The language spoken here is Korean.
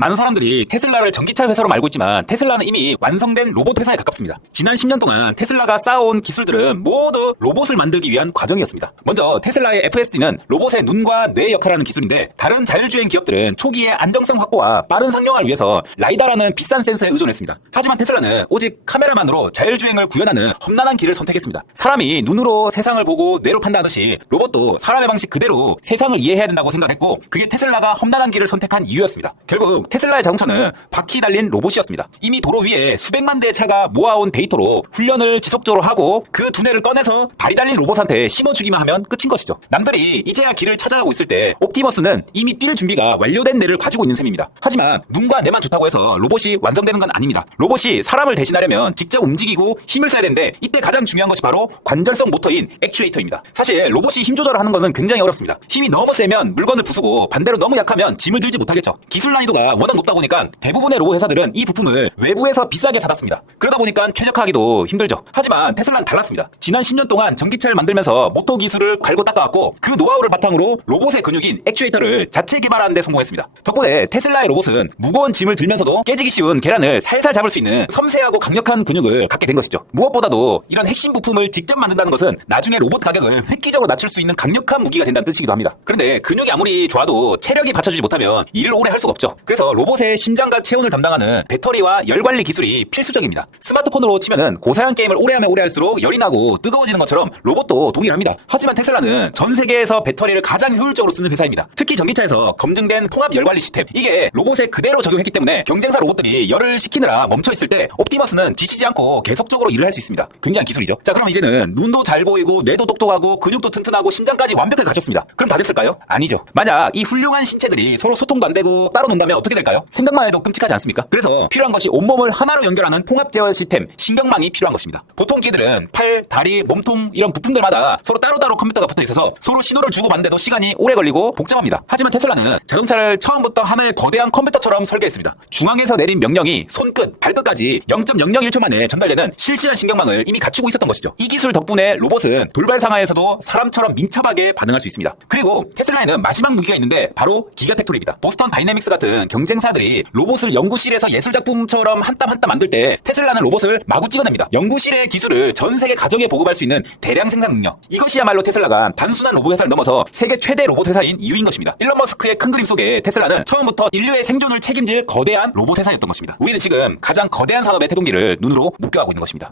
많은 사람들이 테슬라를 전기차 회사로 알고 있지만 테슬라는 이미 완성된 로봇 회사에 가깝습니다. 지난 10년 동안 테슬라가 쌓아온 기술들은 모두 로봇을 만들기 위한 과정이었습니다. 먼저 테슬라의 FSD는 로봇의 눈과 뇌 역할을 하는 기술인데, 다른 자율주행 기업들은 초기에 안정성 확보와 빠른 상용화를 위해서 라이다라는 비싼 센서에 의존했습니다. 하지만 테슬라는 오직 카메라만으로 자율주행을 구현하는 험난한 길을 선택했습니다. 사람이 눈으로 세상을 보고 뇌로 판단하듯이 로봇도 사람의 방식 그대로 세상을 이해해야 된다고 생각했고, 그게 테슬라가 험난한 길을 선택한 이유였습니다. 결국 테슬라의 자동차는 바퀴 달린 로봇이었습니다. 이미 도로 위에 수백만 대의 차가 모아온 데이터로 훈련을 지속적으로 하고 그 두뇌를 꺼내서 발이 달린 로봇한테 심어주기만 하면 끝인 것이죠. 남들이 이제야 길을 찾아가고 있을 때 옵티머스는 이미 뛸 준비가 완료된 뇌를 가지고 있는 셈입니다. 하지만 눈과 뇌만 좋다고 해서 로봇이 완성되는 건 아닙니다. 로봇이 사람을 대신하려면 직접 움직이고 힘을 써야 되는데, 이때 가장 중요한 것이 바로 관절성 모터인 액추에이터입니다. 사실 로봇이 힘 조절을 하는 것은 굉장히 어렵습니다. 힘이 너무 세면 물건을 부수고 반대로 너무 약하면 짐을 들지 못하겠죠. 기술 난이도가 워낙 높다 보니까 대부분의 로봇 회사들은 이 부품을 외부에서 비싸게 사놨습니다. 그러다 보니까 최적화하기도 힘들죠. 하지만 테슬라는 달랐습니다. 지난 10년 동안 전기차를 만들면서 모터 기술을 갈고 닦아왔고, 그 노하우를 바탕으로 로봇의 근육인 액추에이터를 자체 개발하는 데 성공했습니다. 덕분에 테슬라의 로봇은 무거운 짐을 들면서도 깨지기 쉬운 계란을 살살 잡을 수 있는 섬세하고 강력한 근육을 갖게 된 것이죠. 무엇보다도 이런 핵심 부품을 직접 만든다는 것은 나중에 로봇 가격을 획기적으로 낮출 수 있는 강력한 무기가 된다는 뜻이기도 합니다. 그런데 근육이 아무리 좋아도 체력이 받쳐주지 못하면 일을 오래 할 수가 없죠. 그래서 로봇의 심장과 체온을 담당하는 배터리와 열 관리 기술이 필수적입니다. 스마트폰으로 치면은 고사양 게임을 오래 하면 오래 할수록 열이 나고 뜨거워지는 것처럼 로봇도 동일합니다. 하지만 테슬라는 전 세계에서 배터리를 가장 효율적으로 쓰는 회사입니다. 특히 전기차에서 검증된 통합 열 관리 시스템, 이게 로봇에 그대로 적용했기 때문에 경쟁사 로봇들이 열을 식히느라 멈춰 있을 때 옵티머스는 지치지 않고 계속적으로 일을 할 수 있습니다. 굉장한 기술이죠. 자, 그럼 이제는 눈도 잘 보이고 뇌도 똑똑하고 근육도 튼튼하고 심장까지 완벽하게 갖췄습니다. 그럼 다 됐을까요? 아니죠. 만약 이 훌륭한 신체들이 서로 소통도 안 되고 따로 논다면 어떻게 될까요? 생각만 해도 끔찍하지 않습니까? 그래서 필요한 것이 온몸을 하나로 연결하는 통합 제어 시스템, 신경망이 필요한 것입니다. 보통 기들은 팔, 다리, 몸통 이런 부품들마다 서로 따로따로 컴퓨터가 붙어 있어서 서로 신호를 주고받는데도 시간이 오래 걸리고 복잡합니다. 하지만 테슬라는 자동차를 처음부터 하나의 거대한 컴퓨터처럼 설계했습니다. 중앙에서 내린 명령이 손끝, 발끝까지 0.001초 만에 전달되는 실시간 신경망을 이미 갖추고 있었던 것이죠. 이 기술 덕분에 로봇은 돌발 상황에서도 사람처럼 민첩하게 반응할 수 있습니다. 그리고 테슬라에는 마지막 무기가 있는데 바로 기가팩토리입니다. 보스턴 다이내믹스 같은 경쟁사들이 로봇을 연구실에서 예술작품처럼 한 땀 한 땀 만들 때 테슬라는 로봇을 마구 찍어냅니다. 연구실의 기술을 전 세계 가정에 보급할 수 있는 대량 생산 능력, 이것이야말로 테슬라가 단순한 로봇 회사를 넘어서 세계 최대 로봇 회사인 이유인 것입니다. 일론 머스크의 큰 그림 속에 테슬라는 처음부터 인류의 생존을 책임질 거대한 로봇 회사였던 것입니다. 우리는 지금 가장 거대한 산업의 태동기를 눈으로 목격하고 있는 것입니다.